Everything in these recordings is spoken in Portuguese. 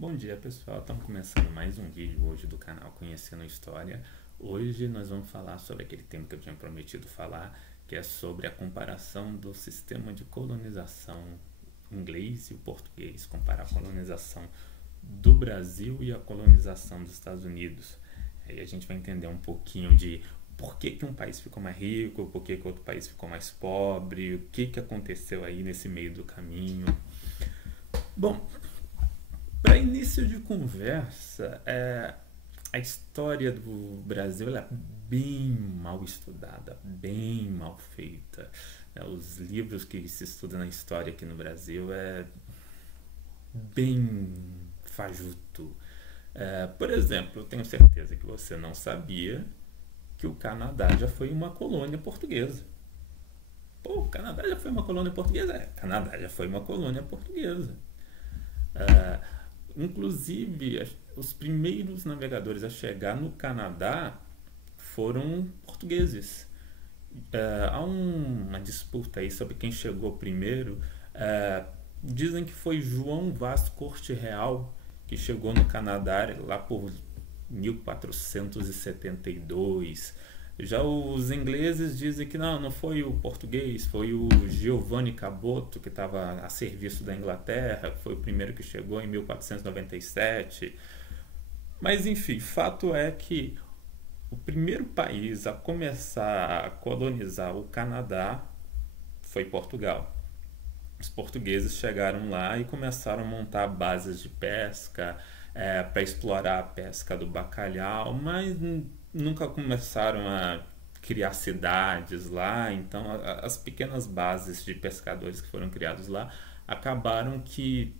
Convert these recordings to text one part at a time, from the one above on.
Bom dia pessoal, estamos começando mais um vídeo hoje do canal Conhecendo História. Hoje nós vamos falar sobre aquele tema que eu tinha prometido falar, que é sobre a comparação do sistema de colonização inglês e o português, comparar a colonização do Brasil e a colonização dos Estados Unidos. Aí a gente vai entender um pouquinho de por que um país ficou mais rico, por que outro país ficou mais pobre, o que aconteceu aí nesse meio do caminho. Bom, para início de conversa, a história do Brasil ela é bem mal estudada, bem mal feita. Os livros que se estudam na história aqui no Brasil é bem fajuto. Por exemplo, eu tenho certeza que você não sabia que o Canadá já foi uma colônia portuguesa. Pô, o Canadá já foi uma colônia portuguesa? O Canadá já foi uma colônia portuguesa. Inclusive, os primeiros navegadores a chegar no Canadá foram portugueses. Há uma disputa aí sobre quem chegou primeiro. Dizem que foi João Vaz Corte Real que chegou no Canadá lá por 1472. Já os ingleses dizem que não foi o português, foi o Giovanni Caboto, que estava a serviço da Inglaterra, que foi o primeiro que chegou em 1497. Mas enfim, fato é que o primeiro país a começar a colonizar o Canadá foi Portugal. Os portugueses chegaram lá e começaram a montar bases de pesca para explorar a pesca do bacalhau, mas nunca começaram a criar cidades lá. Então as pequenas bases de pescadores que foram criados lá acabaram que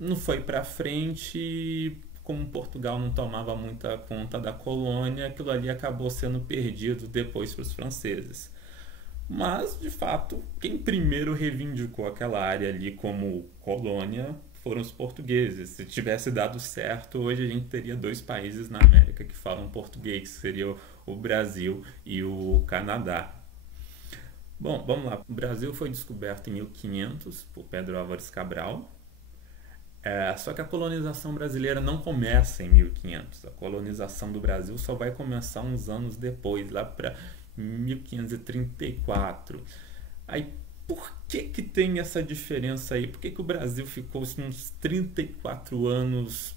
não foi para frente. E como Portugal não tomava muita conta da colônia, aquilo ali acabou sendo perdido depois para os franceses. Mas, de fato, quem primeiro reivindicou aquela área ali como colônia foram os portugueses. Se tivesse dado certo, hoje a gente teria dois países na América que falam português, que seria o Brasil e o Canadá. Bom, vamos lá. O Brasil foi descoberto em 1500 por Pedro Álvares Cabral. Só que a colonização brasileira não começa em 1500. A colonização do Brasil só vai começar uns anos depois, lá para 1534. Aí, por que tem essa diferença aí? Por que o Brasil ficou uns 34 anos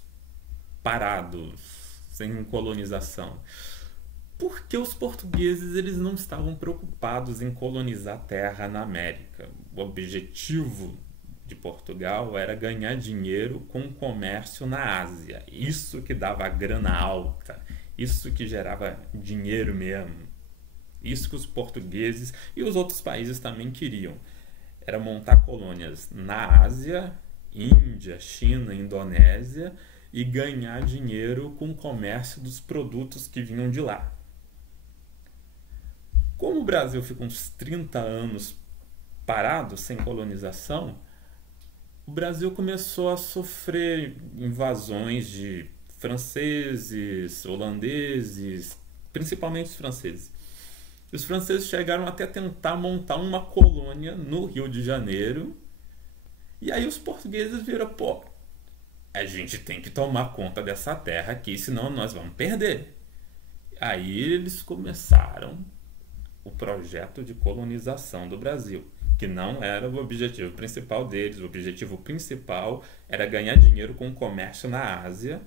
parados, sem colonização? Porque os portugueses eles não estavam preocupados em colonizar a terra na América. O objetivo de Portugal era ganhar dinheiro com o comércio na Ásia. Isso que dava grana alta, isso que gerava dinheiro mesmo. Isso que os portugueses e os outros países também queriam. Era montar colônias na Ásia, Índia, China, Indonésia e ganhar dinheiro com o comércio dos produtos que vinham de lá. Como o Brasil ficou uns 30 anos parado, sem colonização, o Brasil começou a sofrer invasões de franceses, holandeses, principalmente os franceses. Os franceses chegaram até a tentar montar uma colônia no Rio de Janeiro. E aí os portugueses viram, pô, a gente tem que tomar conta dessa terra aqui, senão nós vamos perder. Aí eles começaram o projeto de colonização do Brasil, que não era o objetivo principal deles. O objetivo principal era ganhar dinheiro com o comércio na Ásia.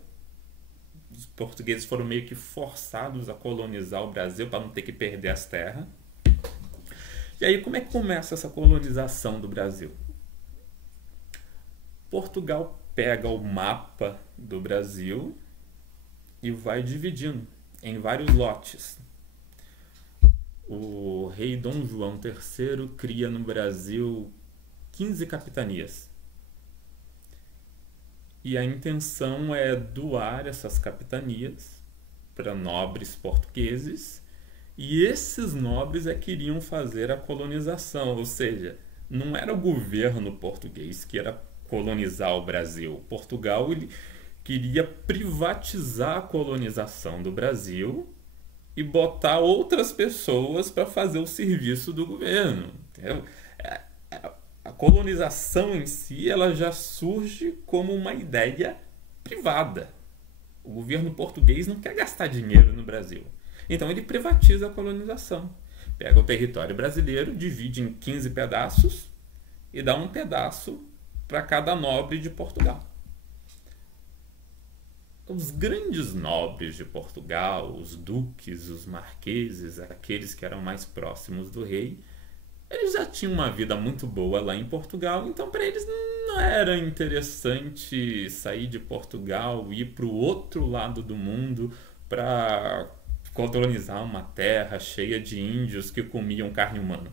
Os portugueses foram meio que forçados a colonizar o Brasil para não ter que perder as terras. E aí, como é que começa essa colonização do Brasil? Portugal pega o mapa do Brasil e vai dividindo em vários lotes. O rei Dom João III cria no Brasil 15 capitanias. E a intenção é doar essas capitanias para nobres portugueses, e esses nobres queriam fazer a colonização, ou seja, não era o governo português que ia colonizar o Brasil. Portugal ele queria privatizar a colonização do Brasil e botar outras pessoas para fazer o serviço do governo, entendeu? A colonização em si ela já surge como uma ideia privada. O governo português não quer gastar dinheiro no Brasil. Então ele privatiza a colonização. Pega o território brasileiro, divide em 15 pedaços e dá um pedaço para cada nobre de Portugal. Os grandes nobres de Portugal, os duques, os marqueses, aqueles que eram mais próximos do rei, eles já tinham uma vida muito boa lá em Portugal, então para eles não era interessante sair de Portugal e ir para o outro lado do mundo para colonizar uma terra cheia de índios que comiam carne humana.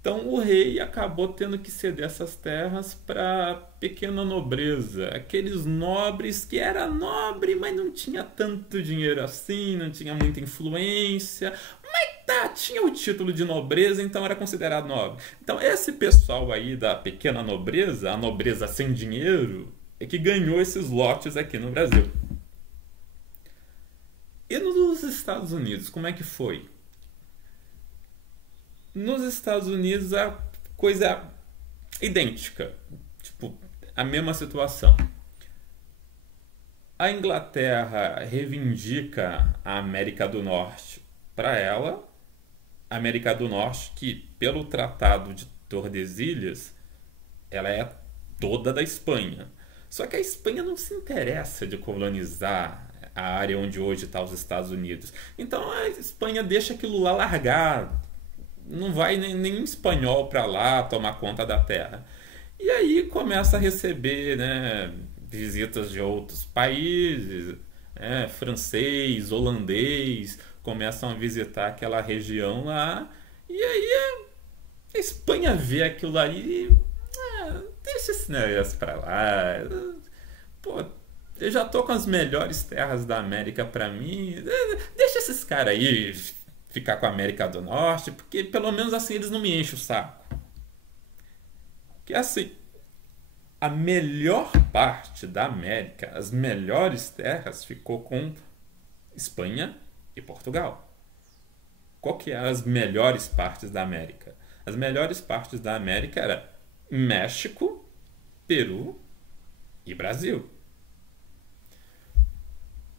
Então o rei acabou tendo que ceder essas terras para pequena nobreza, aqueles nobres que era nobre, mas não tinha tanto dinheiro assim, não tinha muita influência, mas tá, tinha o título de nobreza, então era considerado nobre. Então esse pessoal aí da pequena nobreza, a nobreza sem dinheiro, é que ganhou esses lotes aqui no Brasil. E nos Estados Unidos, como é que foi? Nos Estados Unidos a coisa é idêntica, tipo, a mesma situação. A Inglaterra reivindica a América do Norte para ela, a América do Norte que, pelo Tratado de Tordesilhas, ela é toda da Espanha. Só que a Espanha não se interessa de colonizar a área onde hoje está os Estados Unidos. Então a Espanha deixa aquilo lá largado. Não vai nem espanhol para lá tomar conta da terra. E aí começa a receber, né, visitas de outros países, né, francês, holandês, começam a visitar aquela região lá. E aí a Espanha vê aquilo ali e deixa esse negócio para lá. Pô, eu já tô com as melhores terras da América para mim. Deixa esses caras aí ficar com a América do Norte, porque pelo menos assim eles não me enchem o saco. Que assim, a melhor parte da América, as melhores terras, ficou com Espanha e Portugal. Qual que eram as melhores partes da América? As melhores partes da América eram México, Peru e Brasil.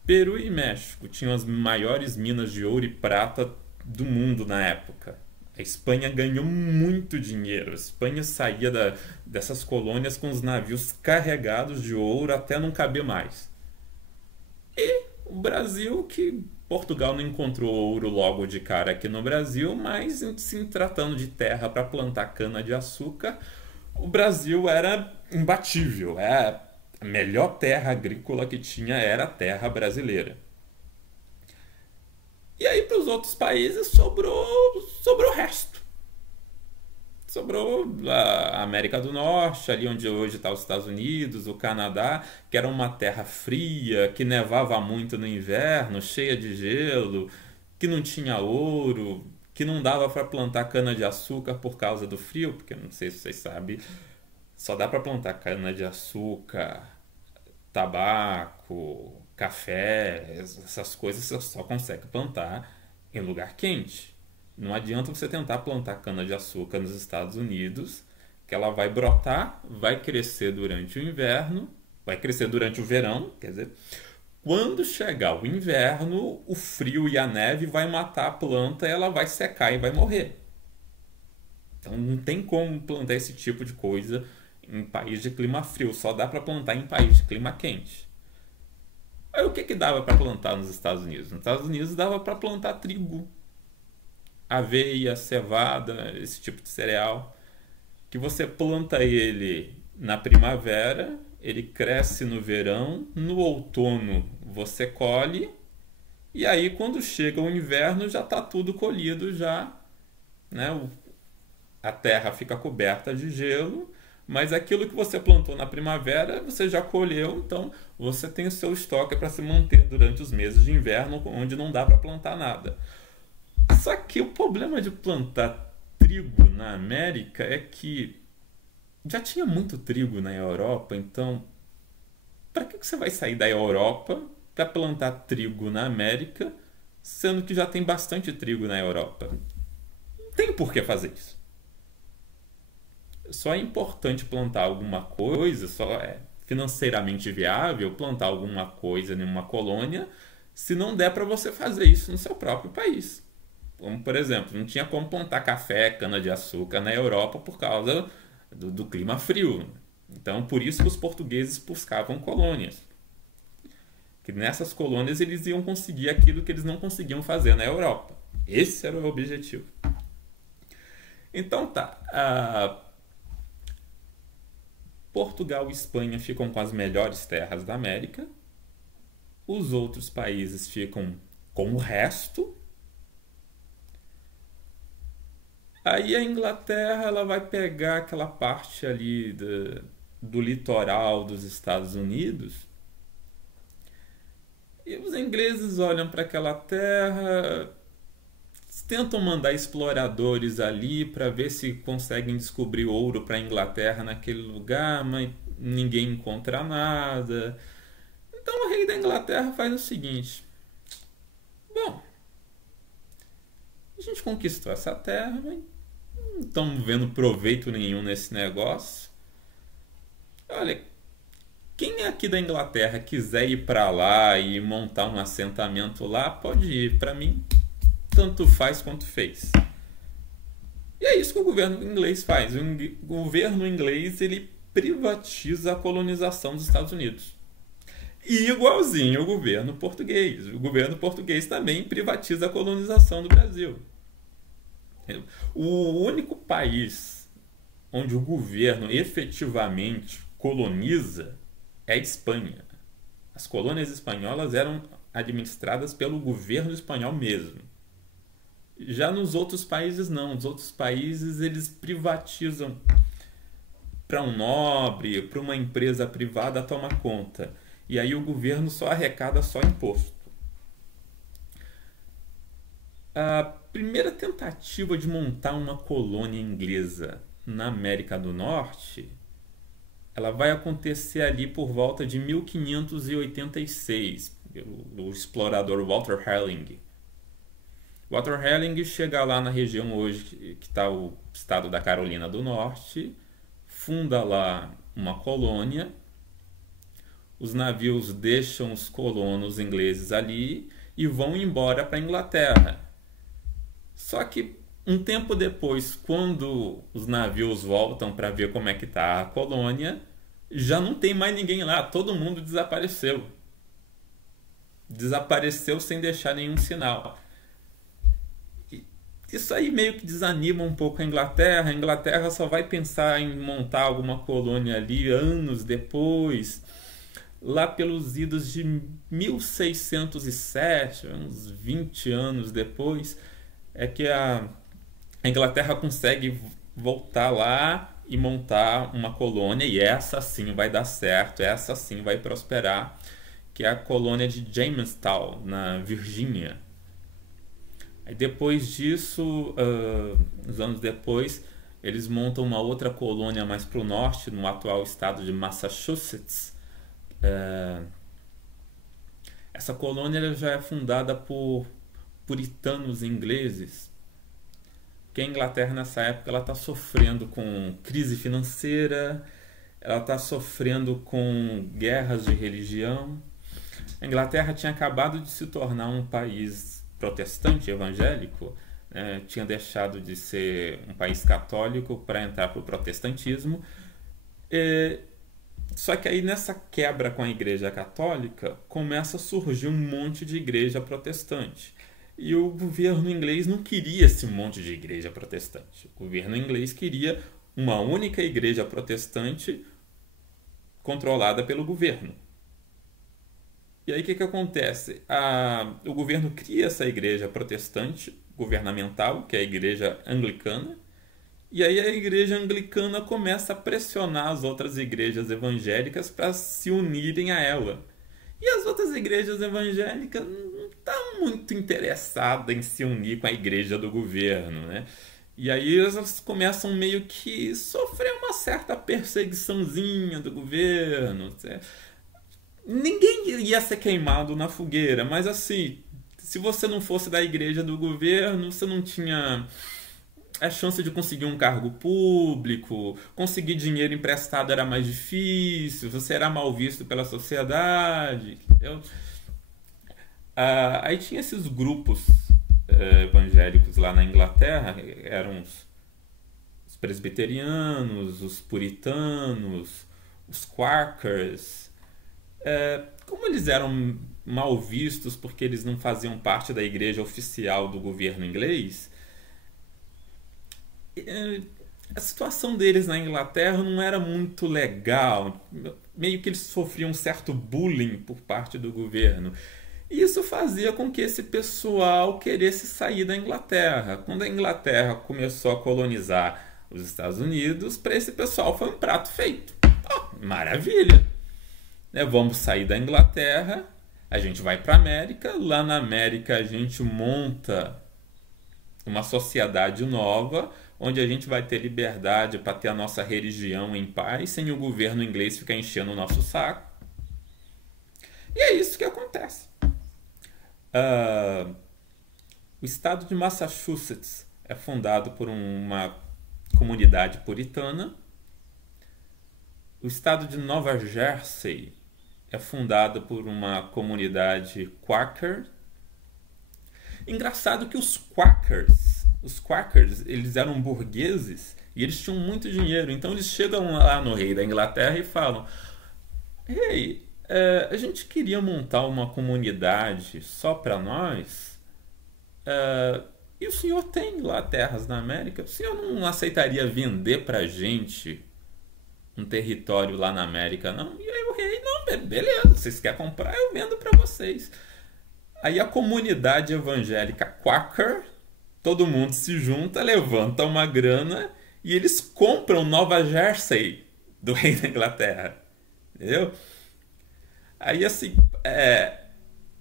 Peru e México tinham as maiores minas de ouro e prata do mundo na época. A Espanha ganhou muito dinheiro. A Espanha saía dessas colônias com os navios carregados de ouro até não caber mais. E o Brasil, que Portugal não encontrou ouro logo de cara aqui no Brasil, mas se tratando de terra para plantar cana-de-açúcar, o Brasil era imbatível. A melhor terra agrícola que tinha era a terra brasileira. E aí para os outros países sobrou o resto. Sobrou a América do Norte, ali onde hoje está os Estados Unidos, o Canadá, que era uma terra fria, que nevava muito no inverno, cheia de gelo, que não tinha ouro, que não dava para plantar cana-de-açúcar por causa do frio, porque não sei se vocês sabem, só dá para plantar cana-de-açúcar, tabaco, café, essas coisas você só consegue plantar em lugar quente. Não adianta você tentar plantar cana-de-açúcar nos Estados Unidos, que ela vai brotar, vai crescer durante o inverno, vai crescer durante o verão, quer dizer, quando chegar o inverno, o frio e a neve vai matar a planta e ela vai secar e vai morrer. Então não tem como plantar esse tipo de coisa em país de clima frio, só dá para plantar em país de clima quente. Aí o que dava para plantar nos Estados Unidos? Nos Estados Unidos dava para plantar trigo, aveia, cevada, esse tipo de cereal, que você planta ele na primavera, ele cresce no verão, no outono você colhe, e aí quando chega o inverno já está tudo colhido já, né? A terra fica coberta de gelo, mas aquilo que você plantou na primavera você já colheu, então você tem o seu estoque para se manter durante os meses de inverno, onde não dá para plantar nada. Só que o problema de plantar trigo na América é que já tinha muito trigo na Europa, então para que você vai sair da Europa para plantar trigo na América, sendo que já tem bastante trigo na Europa? Não tem por que fazer isso. Só é importante plantar alguma coisa, financeiramente viável plantar alguma coisa em uma colônia se não der para você fazer isso no seu próprio país. Como, por exemplo, não tinha como plantar café, cana-de-açúcar na Europa por causa do clima frio. Então, por isso que os portugueses buscavam colônias. Que nessas colônias eles iam conseguir aquilo que eles não conseguiam fazer na Europa. Esse era o objetivo. Então tá. Portugal e Espanha ficam com as melhores terras da América. Os outros países ficam com o resto. Aí a Inglaterra ela vai pegar aquela parte ali do litoral dos Estados Unidos. E os ingleses olham para aquela terra, tentam mandar exploradores ali para ver se conseguem descobrir ouro para a Inglaterra naquele lugar, mas ninguém encontra nada. Então o rei da Inglaterra faz o seguinte: bom, a gente conquistou essa terra, mas não estamos vendo proveito nenhum nesse negócio. Olha, quem aqui da Inglaterra quiser ir para lá e montar um assentamento lá, pode ir. Para mim, tanto faz quanto fez. E é isso que o governo inglês faz. O governo inglês ele privatiza a colonização dos Estados Unidos. E igualzinho o governo português. O governo português também privatiza a colonização do Brasil. O único país onde o governo efetivamente coloniza é a Espanha. As colônias espanholas eram administradas pelo governo espanhol mesmo. Já nos outros países não. Nos outros países eles privatizam para um nobre, para uma empresa privada tomar conta. E aí o governo só arrecada só imposto. A primeira tentativa de montar uma colônia inglesa na América do Norte, ela vai acontecer ali por volta de 1586, o explorador Walter Harling. Walter Harling chega lá na região hoje que está o estado da Carolina do Norte, funda lá uma colônia, os navios deixam os colonos ingleses ali e vão embora para a Inglaterra. Só que um tempo depois, quando os navios voltam para ver como é que está a colônia, já não tem mais ninguém lá, todo mundo desapareceu. Desapareceu sem deixar nenhum sinal. Isso aí meio que desanima um pouco a Inglaterra. A Inglaterra só vai pensar em montar alguma colônia ali anos depois. Lá pelos idos de 1607, uns 20 anos depois, é que a Inglaterra consegue voltar lá e montar uma colônia, e essa sim vai dar certo, essa sim vai prosperar, que é a colônia de Jamestown, na Virgínia. Aí depois disso, uns anos depois, eles montam uma outra colônia mais para o norte, no atual estado de Massachusetts. Essa colônia já é fundada por puritanos ingleses, porque a Inglaterra nessa época ela está sofrendo com crise financeira, ela está sofrendo com guerras de religião. A Inglaterra tinha acabado de se tornar um país protestante, evangélico, né? Tinha deixado de ser um país católico para entrar para o protestantismo. Só que aí nessa quebra com a Igreja Católica começa a surgir um monte de igreja protestante. E o governo inglês não queria esse monte de igreja protestante. O governo inglês queria uma única igreja protestante controlada pelo governo. E aí o que acontece? O governo cria essa igreja protestante governamental, que é a igreja anglicana, e aí a igreja anglicana começa a pressionar as outras igrejas evangélicas para se unirem a ela. E as outras igrejas evangélicas não estão muito interessadas em se unir com a igreja do governo, né? E aí elas começam meio que sofrer uma certa perseguiçãozinha do governo. Ninguém ia ser queimado na fogueira, mas assim, se você não fosse da igreja do governo, você não tinha a chance de conseguir um cargo público, conseguir dinheiro emprestado era mais difícil, você era mal visto pela sociedade. Entendeu? Aí tinha esses grupos evangélicos lá na Inglaterra, eram os presbiterianos, os puritanos, os Quakers. Como eles eram mal vistos porque eles não faziam parte da igreja oficial do governo inglês, a situação deles na Inglaterra não era muito legal. Meio que eles sofriam um certo bullying por parte do governo. E isso fazia com que esse pessoal queresse sair da Inglaterra. Quando a Inglaterra começou a colonizar os Estados Unidos, para esse pessoal foi um prato feito. Oh, maravilha! Vamos sair da Inglaterra, a gente vai para a América, lá na América a gente monta uma sociedade nova, onde a gente vai ter liberdade para ter a nossa religião em paz, sem o governo inglês ficar enchendo o nosso saco. E é isso que acontece. O estado de Massachusetts é fundado por uma comunidade puritana. O estado de Nova Jersey é fundado por uma comunidade Quaker. Engraçado que os Quakers, eles eram burgueses e eles tinham muito dinheiro. Então eles chegam lá no rei da Inglaterra e falam: Rei, a gente queria montar uma comunidade só para nós. E o senhor tem lá terras na América? O senhor não aceitaria vender pra gente um território lá na América, não? E aí o rei: não, beleza, vocês querem comprar, eu vendo para vocês. Aí a comunidade evangélica Quaker, todo mundo se junta, levanta uma grana e eles compram Nova Jersey do rei da Inglaterra. Entendeu? Aí assim,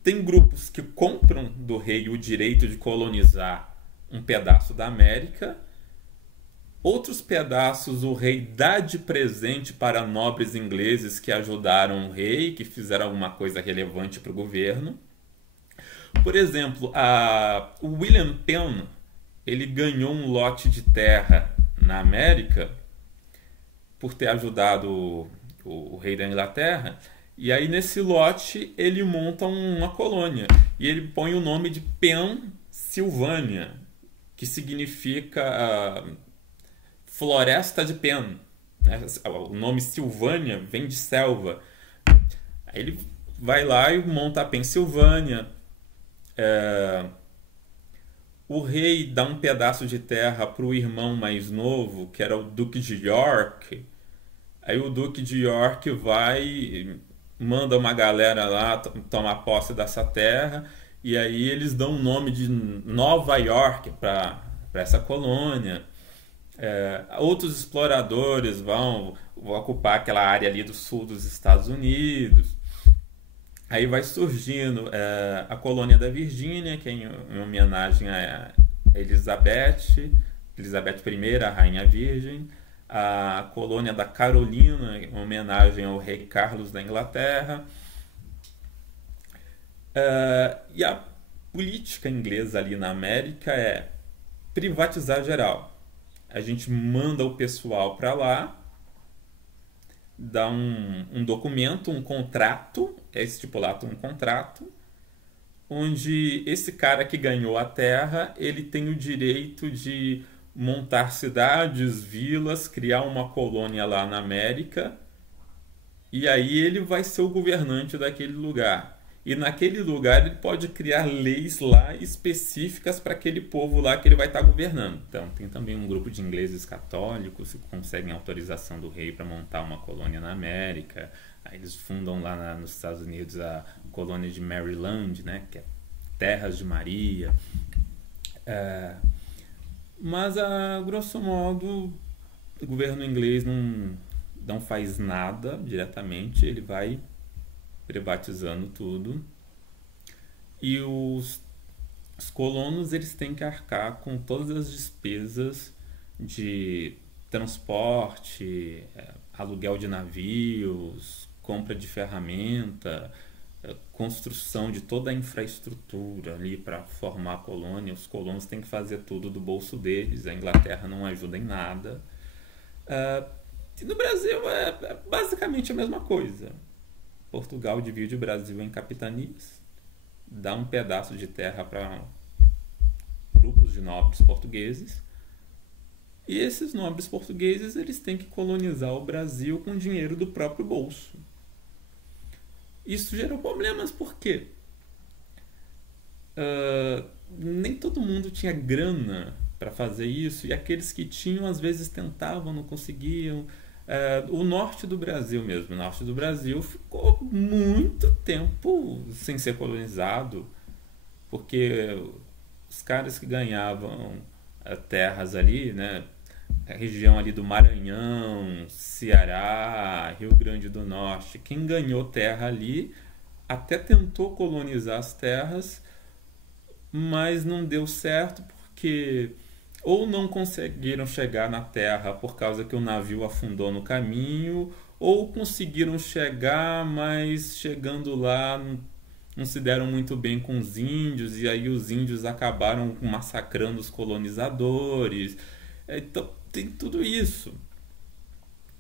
tem grupos que compram do rei o direito de colonizar um pedaço da América. Outros pedaços o rei dá de presente para nobres ingleses que ajudaram o rei, que fizeram alguma coisa relevante para o governo. Por exemplo, o William Penn, ele ganhou um lote de terra na América por ter ajudado o rei da Inglaterra. E aí nesse lote ele monta uma colônia e ele põe o nome de Pennsylvania, que significa Floresta de Penn. O nome Silvânia vem de selva. Aí ele vai lá e monta a Pensilvânia. O rei dá um pedaço de terra para o irmão mais novo, que era o Duque de York. Aí o Duque de York vai, manda uma galera lá tomar posse dessa terra, e aí eles dão o nome de Nova York para essa colônia. Outros exploradores vão ocupar aquela área ali do sul dos Estados Unidos. Aí vai surgindo a colônia da Virgínia, que é em homenagem a Elizabeth I, a Rainha Virgem. A colônia da Carolina, em homenagem ao rei Carlos da Inglaterra. E a política inglesa ali na América é privatizar geral. A gente manda o pessoal para lá, dá um documento, um contrato, é estipulado um contrato, onde esse cara que ganhou a terra, ele tem o direito de montar cidades, vilas, criar uma colônia lá na América, e aí ele vai ser o governante daquele lugar. E naquele lugar ele pode criar leis lá específicas para aquele povo lá que ele vai estar governando. Então tem também um grupo de ingleses católicos que conseguem autorização do rei para montar uma colônia na América. Aí eles fundam lá nos Estados Unidos a colônia de Maryland, né, que é Terras de Maria. Mas a grosso modo o governo inglês não faz nada diretamente, ele vai privatizando tudo, e os colonos eles têm que arcar com todas as despesas de transporte, aluguel de navios, compra de ferramenta, construção de toda a infraestrutura ali para formar a colônia. Os colonos têm que fazer tudo do bolso deles, a Inglaterra não ajuda em nada. E no Brasil é basicamente a mesma coisa. Portugal divide o Brasil em capitanias, dá um pedaço de terra para grupos de nobres portugueses, e esses nobres portugueses eles têm que colonizar o Brasil com dinheiro do próprio bolso. Isso gerou problemas porque nem todo mundo tinha grana para fazer isso, e aqueles que tinham às vezes tentavam, não conseguiam. O norte do Brasil mesmo, o norte do Brasil ficou muito tempo sem ser colonizado, porque os caras que ganhavam terras ali, né, a região ali do Maranhão, Ceará, Rio Grande do Norte, quem ganhou terra ali até tentou colonizar as terras, mas não deu certo porque ou não conseguiram chegar na terra por causa que o navio afundou no caminho, ou conseguiram chegar, mas chegando lá não se deram muito bem com os índios, e aí os índios acabaram massacrando os colonizadores. Então tem tudo isso.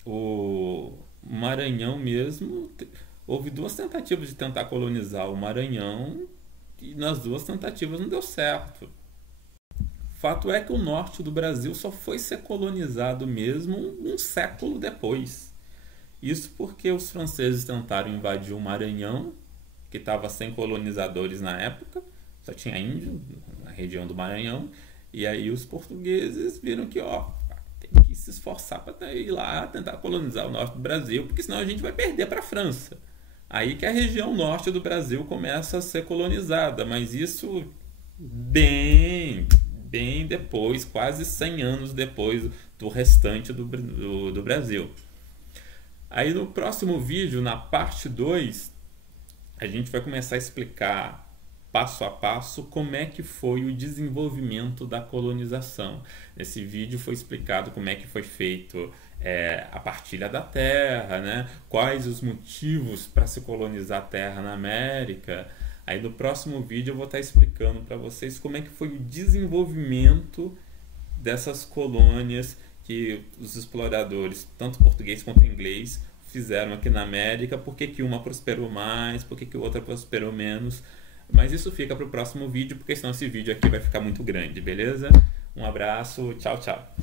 O Maranhão mesmo, houve duas tentativas de tentar colonizar o Maranhão, e nas duas tentativas não deu certo. Fato é que o norte do Brasil só foi ser colonizado mesmo um século depois. Isso porque os franceses tentaram invadir o Maranhão, que estava sem colonizadores na época, só tinha índio na região do Maranhão, e aí os portugueses viram que tem que se esforçar para ir lá tentar colonizar o norte do Brasil, porque senão a gente vai perder para a França. Aí que a região norte do Brasil começa a ser colonizada, mas isso bem depois, quase 100 anos depois do restante do Brasil. Aí no próximo vídeo, na parte 2, a gente vai começar a explicar passo a passo como é que foi o desenvolvimento da colonização. Nesse vídeo foi explicado como é que foi feito a partilha da terra, né? Quais os motivos para se colonizar a terra na América. Aí no próximo vídeo eu vou estar explicando para vocês como é que foi o desenvolvimento dessas colônias que os exploradores, tanto português quanto inglês, fizeram aqui na América, por que uma prosperou mais, por que outra prosperou menos. Mas isso fica para o próximo vídeo, porque senão esse vídeo aqui vai ficar muito grande, beleza? Um abraço, tchau, tchau.